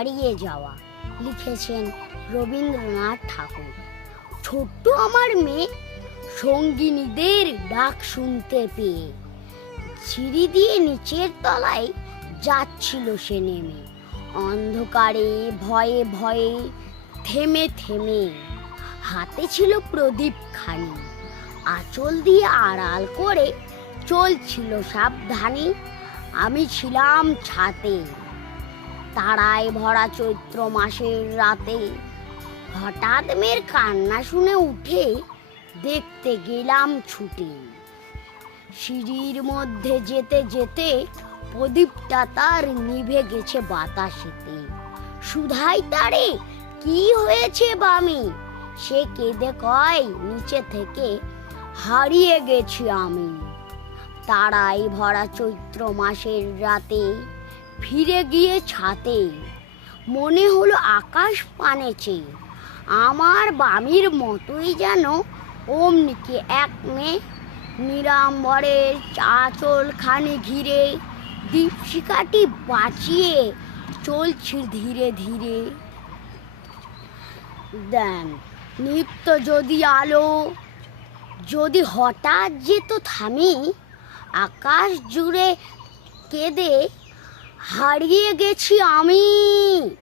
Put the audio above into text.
হারিয়ে যাওয়া লিখেছেন রবীন্দ্রনাথ ঠাকুর। ছোট্ট আমার মেয়ে সঙ্গিনীদের ডাক শুনতে পেয়ে সিঁড়ি দিয়ে নিচের তলায় যাচ্ছিল সে নেমে, অন্ধকারে ভয়ে ভয়ে থেমে থেমে। হাতে ছিল প্রদীপ খানি, আঁচল দিয়ে আড়াল করে চলছিল সাবধানে। আমি ছিলাম ছাতে, তারায় ভরা চৈত্র মাসের রাতে। হঠাৎ মেয়ের কান্না শুনে উঠে দেখতে গেলাম ছুটে। সিঁড়ির মধ্যে যেতে যেতে প্রদীপটা তার নিভে গেছে বাতাসেতে। সুধাই তারে কি হয়েছে বামি, সে কেঁদে কয় নিচে থেকে হারিয়ে গেছি আমি। তারাই ভরা চৈত্র মাসের রাতে ফিরে গিয়ে ছাতে, মনে হলো আকাশ পানেছে আমার বামির মতোই যেন অমনিকে এক মেয়ে নিরাম্বরের আঁচল খানি ঘিরে দীপশিখাটি বাঁচিয়ে চলছি ধীরে ধীরে। দেন নিত্য যদি আলো যদি হঠাৎ যেত থামি, আকাশ জুড়ে কেঁদে হারিয়ে গেছি আমি।